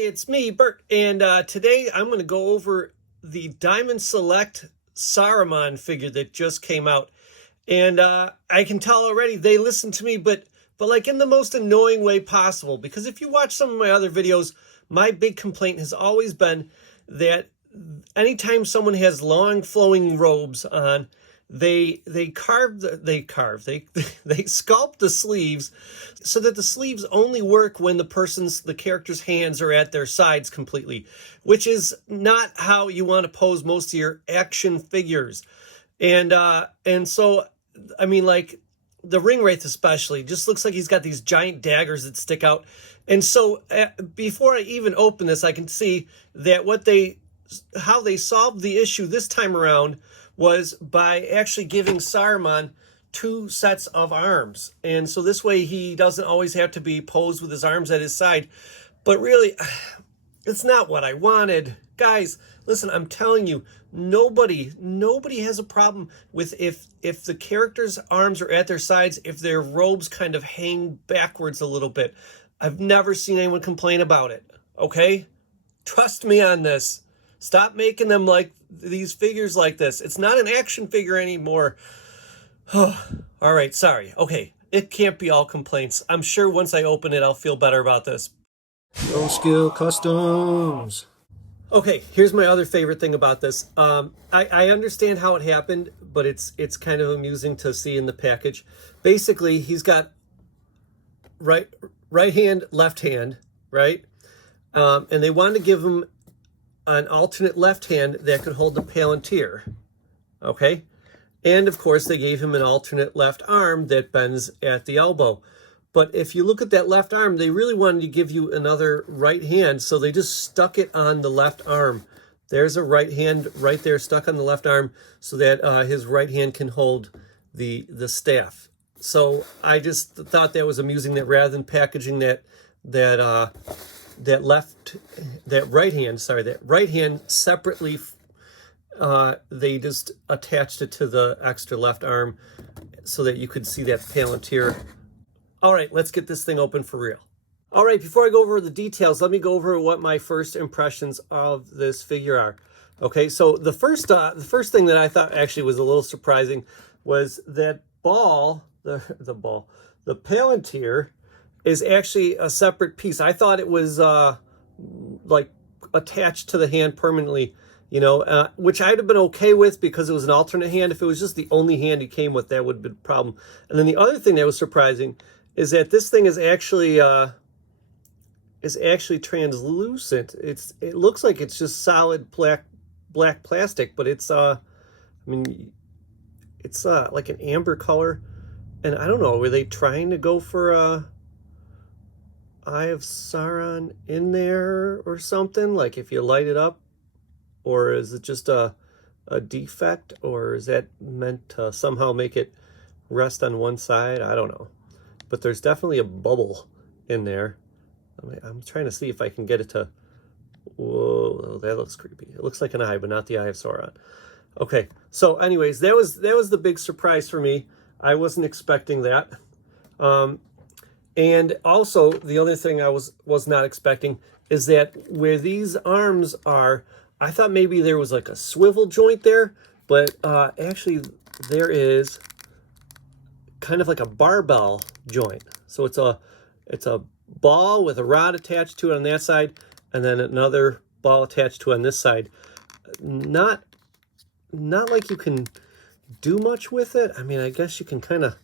Hey, it's me, Bert, and today I'm going to go over the Diamond Select Saruman figure that just came out. And I can tell already they listen to me, but like in the most annoying way possible. Because if you watch some of my other videos, my big complaint has always been that anytime someone has long flowing robes on, they sculpt the sleeves so that the sleeves only work when the character's hands are at their sides completely, which is not how you want to pose most of your action figures. And so I mean, like the ring wraith especially just looks like he's got these giant daggers that stick out. And so before I even open this, I can see that how they solved the issue this time around was by actually giving Saruman 2 sets of arms. And so this way he doesn't always have to be posed with his arms at his side. But really, it's not what I wanted. Guys, listen, I'm telling you, nobody has a problem with if the character's arms are at their sides, if their robes kind of hang backwards a little bit. I've never seen anyone complain about it, okay? Trust me on this. Stop making them like these figures like this. It's not an action figure anymore. All right, sorry. Okay, it can't be all complaints. I'm sure once I open it, I'll feel better about this. No Skill Customs. Okay, here's my other favorite thing about this. I understand how it happened, but it's kind of amusing to see in the package. Basically, he's got right hand, left hand, right? And they wanted to give him an alternate left hand that could hold the Palantir, okay? And of course, they gave him an alternate left arm that bends at the elbow. But if you look at that left arm, they really wanted to give you another right hand, so they just stuck it on the left arm. There's a right hand right there stuck on the left arm so that his right hand can hold the staff. So I just thought that was amusing that rather than packaging that right hand separately, they just attached it to the extra left arm so that you could see that Palantir. All right, let's get this thing open for real. All right, before I go over the details, let me go over what my first impressions of this figure are. Okay, so the first thing that I thought actually was a little surprising was that the Palantir is actually a separate piece. I thought it was like attached to the hand permanently, you know, which I'd have been okay with because it was an alternate hand. If it was just the only hand he came with, that would have been a problem. And then the other thing that was surprising is that this thing is actually translucent. It looks like it's just solid black plastic, but it's I mean, it's like an amber color. And I don't know, were they trying to go for Eye of Sauron in there or something? Like if you light it up, or is it just a defect, or is that meant to somehow make it rest on one side? I don't know. But there's definitely a bubble in there. I'm trying to see if I can get it to... Whoa, that looks creepy. It looks like an eye, but not the Eye of Sauron. Okay, so anyways, that was the big surprise for me. I wasn't expecting that. And also, the other thing I was not expecting is that where these arms are, I thought maybe there was like a swivel joint there, but actually there is kind of like a barbell joint. So it's a ball with a rod attached to it on that side, and then another ball attached to it on this side. Not like you can do much with it. I mean, I guess you can kind of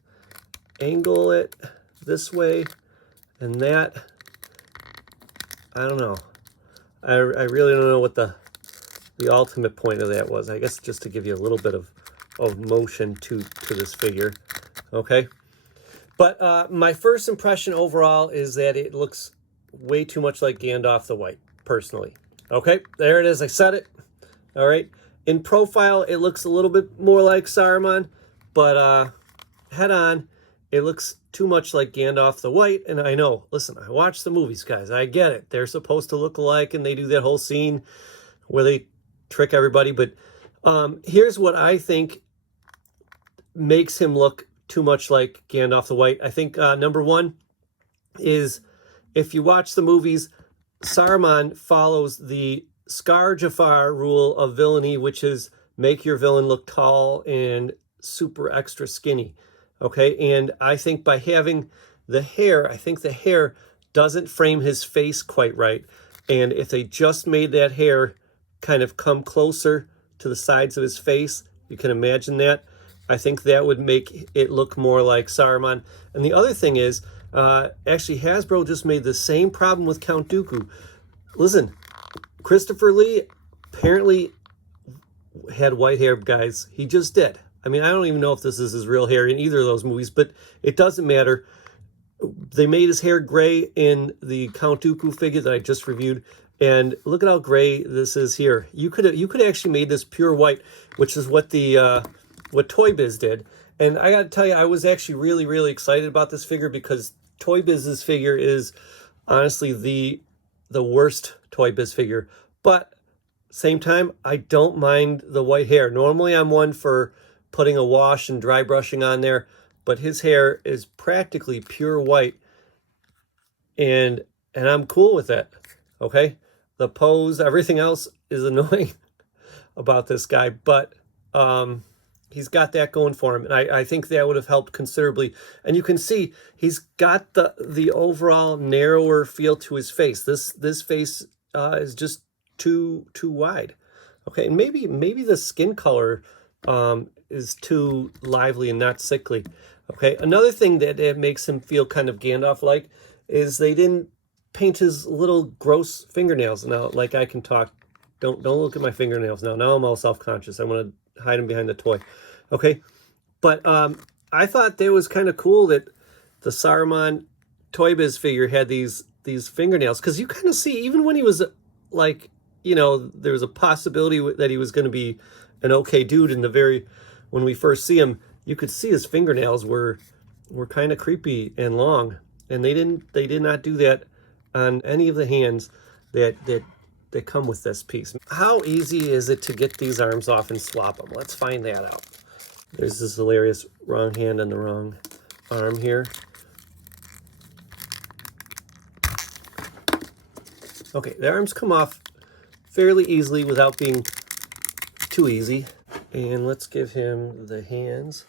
angle it this way and that. I don't know. I really don't know what the ultimate point of that was. I guess just to give you a little bit of motion to this figure. Okay. But my first impression overall is that it looks way too much like Gandalf the White, personally. Okay, there it is. I said it. All right. In profile, it looks a little bit more like Saruman, but head on, it looks too much like Gandalf the White. And I know, listen, I watch the movies, guys. I get it. They're supposed to look alike, and they do that whole scene where they trick everybody. But here's what I think makes him look too much like Gandalf the White. I think number one is, if you watch the movies, Saruman follows the Scar Jafar rule of villainy, which is make your villain look tall and super extra skinny. Okay, and I think by having the hair, I think the hair doesn't frame his face quite right. And if they just made that hair kind of come closer to the sides of his face, you can imagine that. I think that would make it look more like Saruman. And the other thing is, actually Hasbro just made the same problem with Count Dooku. Listen, Christopher Lee apparently had white hair, guys. He just did. I mean, I don't even know if this is his real hair in either of those movies, but it doesn't matter. They made his hair gray in the Count Dooku figure that I just reviewed, and look at how gray this is here. You could actually made this pure white, which is what the what Toy Biz did. And I got to tell you, I was actually really excited about this figure because Toy Biz's figure is honestly the worst Toy Biz figure. But same time, I don't mind the white hair. Normally, I'm one for putting a wash and dry brushing on there, but his hair is practically pure white, and I'm cool with that. Okay, the pose, everything else is annoying about this guy, but he's got that going for him, and I think that would have helped considerably. And you can see he's got the overall narrower feel to his face. This face is just too wide. Okay, and maybe the skin color is too lively and not sickly. Okay, another thing that makes him feel kind of Gandalf-like is they didn't paint his little gross fingernails. Now, like I can talk, don't look at my fingernails now. Now I'm all self-conscious. I want to hide them behind the toy. Okay, but I thought that was kind of cool that the Saruman Toy Biz figure had these fingernails, because you kind of see, even when he was like, you know, there was a possibility that he was going to be an okay dude when we first see him, you could see his fingernails were kind of creepy and long, and they did not do that on any of the hands that come with this piece. How easy is it to get these arms off and swap them? Let's find that out. There's this hilarious wrong hand on the wrong arm here. Okay, the arms come off fairly easily without being too easy. And let's give him the hands.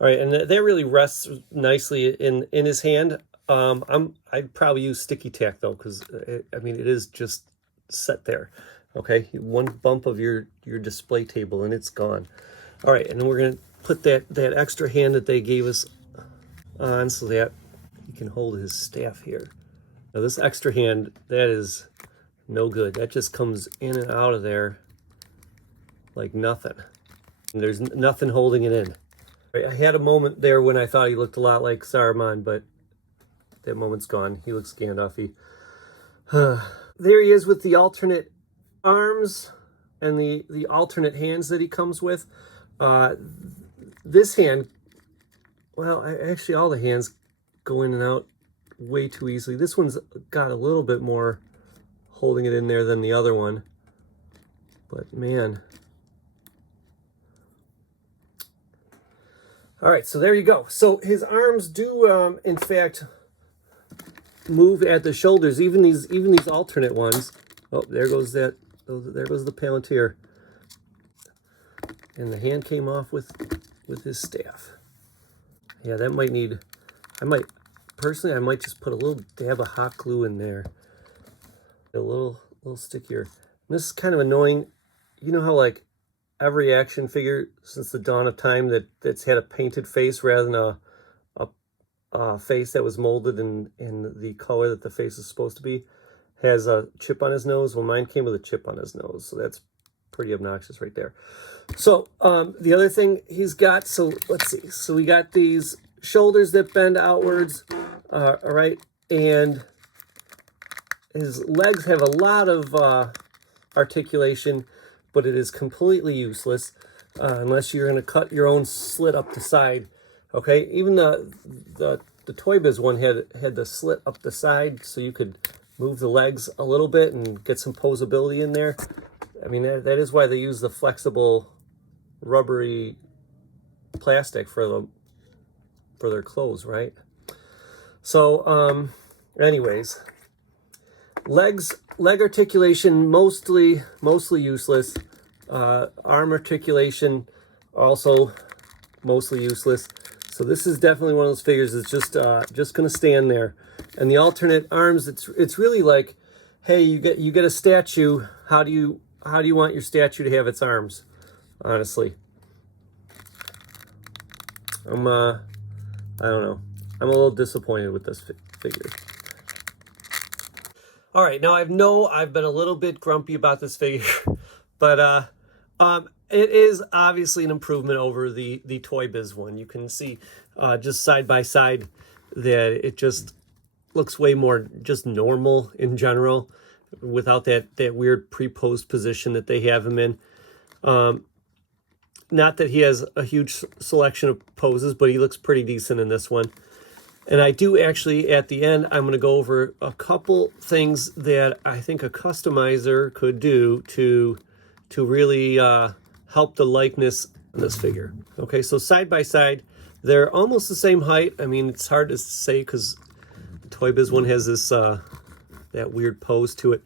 All right, and that really rests nicely in his hand. I'd probably use sticky tack though, because I mean, it is just set there. Okay, one bump of your display table and it's gone. All right, and then we're gonna put that extra hand that they gave us on so that he can hold his staff here. Now this extra hand, that is no good. That just comes in and out of there like nothing. And there's nothing holding it in. I had a moment there when I thought he looked a lot like Saruman, but that moment's gone. He looks Gandalf-y. There he is with the alternate arms and the alternate hands that he comes with. This hand, well, actually all the hands go in and out way too easily. This one's got a little bit more holding it in there than the other one. But man. All right, so there you go. So his arms do, in fact, move at the shoulders. Even these alternate ones. Oh, there goes that. There goes the Palantir. And the hand came off with his staff. Yeah, that might need. Personally, I might just put a little dab of hot glue in there. A little stickier. And this is kind of annoying. You know how like every action figure since the dawn of time that's had a painted face rather than a face that was molded in the color that the face is supposed to be, has a chip on his nose. Well, mine came with a chip on his nose, so that's pretty obnoxious right there. So the other thing he's got, so let's see. So we got these shoulders that bend outwards, all right, and his legs have a lot of articulation, but it is completely useless unless you're going to cut your own slit up the side. Okay, even the Toy Biz one had the slit up the side, so you could move the legs a little bit and get some posability in there. I mean, that is why they use the flexible, rubbery plastic for their clothes, right? So, anyways, leg articulation mostly useless. Arm articulation also mostly useless. So this is definitely one of those figures that's just gonna stand there. And the alternate arms, it's really like, hey, you get a statue. How do you want your statue to have its arms? Honestly, I don't know. I'm a little disappointed with this figure. All right, now I've been a little bit grumpy about this figure, but it is obviously an improvement over the Toy Biz one. You can see just side by side that it just looks way more just normal in general, without that weird pre-posed position that they have him in. Not that he has a huge selection of poses, but he looks pretty decent in this one. And I do actually, at the end, I'm going to go over a couple things that I think a customizer could do to really help the likeness on this figure. Okay, so side by side, they're almost the same height. I mean, it's hard to say because the Toy Biz one has this that weird pose to it,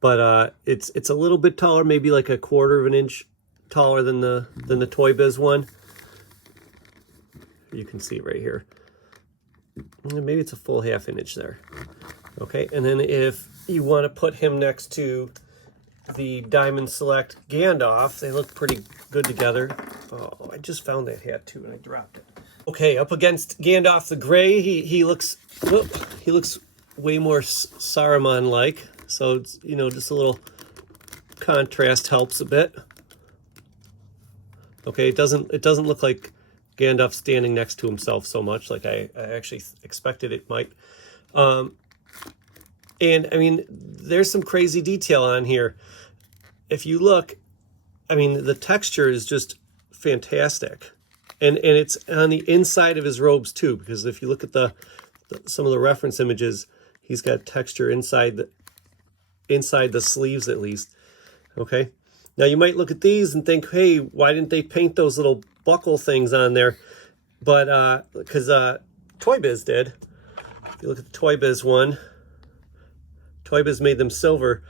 but it's a little bit taller, maybe like 1/4 of an inch taller than the Toy Biz one. You can see it right here. Maybe it's a full 1/2 inch there. Okay, and then if you want to put him next to the Diamond Select Gandalf, they look pretty good together. Oh, I just found that hat too and I dropped it. Okay, up against Gandalf the Gray, he looks way more Saruman like. So it's, you know, just a little contrast helps a bit. Okay, it doesn't look like Gandalf standing next to himself so much like I actually expected it might. And I mean, there's some crazy detail on here. If you look, I mean, the texture is just fantastic. And it's on the inside of his robes too, because if you look at some of the reference images, he's got texture inside the sleeves at least. Okay. Now you might look at these and think, hey, why didn't they paint those little buckle things on there? But because Toy Biz did. If you look at the Toy Biz one, Toy Biz made them silver.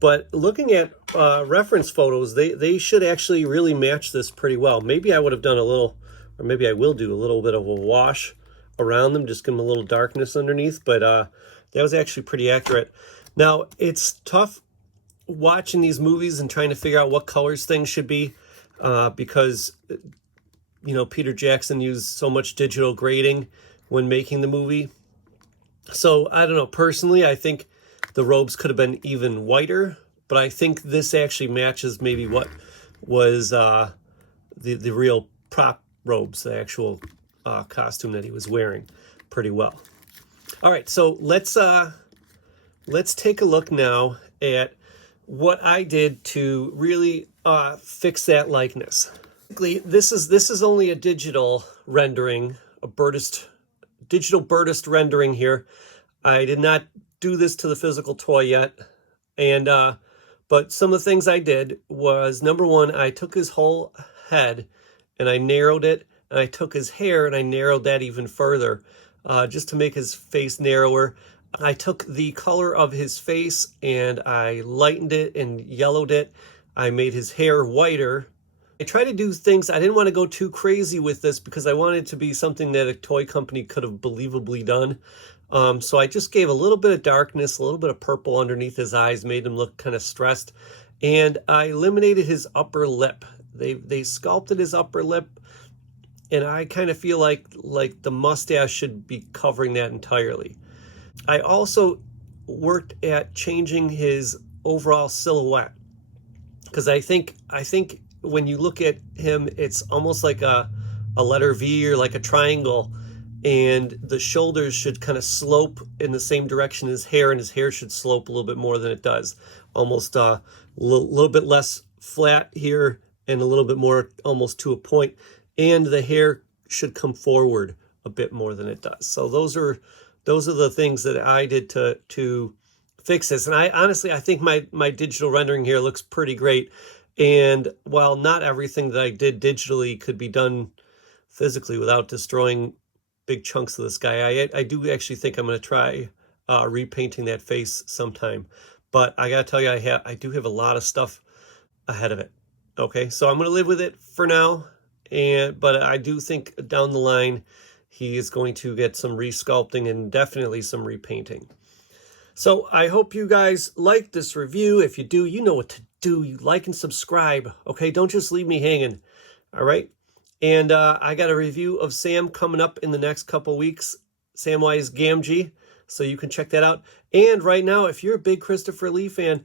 But looking at reference photos, they should actually really match this pretty well. Maybe I would have done a little, or maybe I will do a little bit of a wash around them, just give them a little darkness underneath. But that was actually pretty accurate. Now, it's tough watching these movies and trying to figure out what colors things should be because, you know, Peter Jackson used so much digital grading when making the movie. So I don't know, personally, I think the robes could have been even whiter, but I think this actually matches maybe what was the real prop robes, the actual costume that he was wearing pretty well. All right, so let's take a look now at what I did to really fix that likeness. This is only a digital rendering, digital Burdist rendering here. I did not do this to the physical toy yet, and but some of the things I did was, number one, I took his whole head and I narrowed it, and I took his hair and I narrowed that even further, just to make his face narrower. I took the color of his face and I lightened it and yellowed it. I made his hair whiter. I tried to do things, I didn't want to go too crazy with this because I wanted it to be something that a toy company could have believably done. So I just gave a little bit of darkness, a little bit of purple underneath his eyes, made him look kind of stressed. And I eliminated his upper lip. They sculpted his upper lip, and I kind of feel like the mustache should be covering that entirely. I also worked at changing his overall silhouette, because I think when you look at him, it's almost like a letter V or like a triangle, and the shoulders should kind of slope in the same direction as hair, and his hair should slope a little bit more than it does. Almost a little bit less flat here and a little bit more almost to a point, and the hair should come forward a bit more than it does. So those are the things that I did to fix this. And I think my digital rendering here looks pretty great. And while not everything that I did digitally could be done physically without destroying big chunks of this guy. I do actually think I'm going to try repainting that face sometime. But I got to tell you, I do have a lot of stuff ahead of it. Okay, so I'm going to live with it for now. But I do think down the line, he is going to get some resculpting and definitely some repainting. So I hope you guys like this review. If you do, you know what to do. You like and subscribe. Okay, don't just leave me hanging. All right. And I got a review of Sam coming up in the next couple weeks. Samwise Gamgee. So you can check that out. And right now, if you're a big Christopher Lee fan,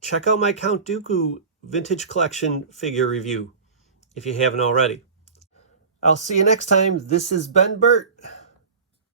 check out my Count Dooku Vintage Collection figure review if you haven't already. I'll see you next time. This is Ben Burt.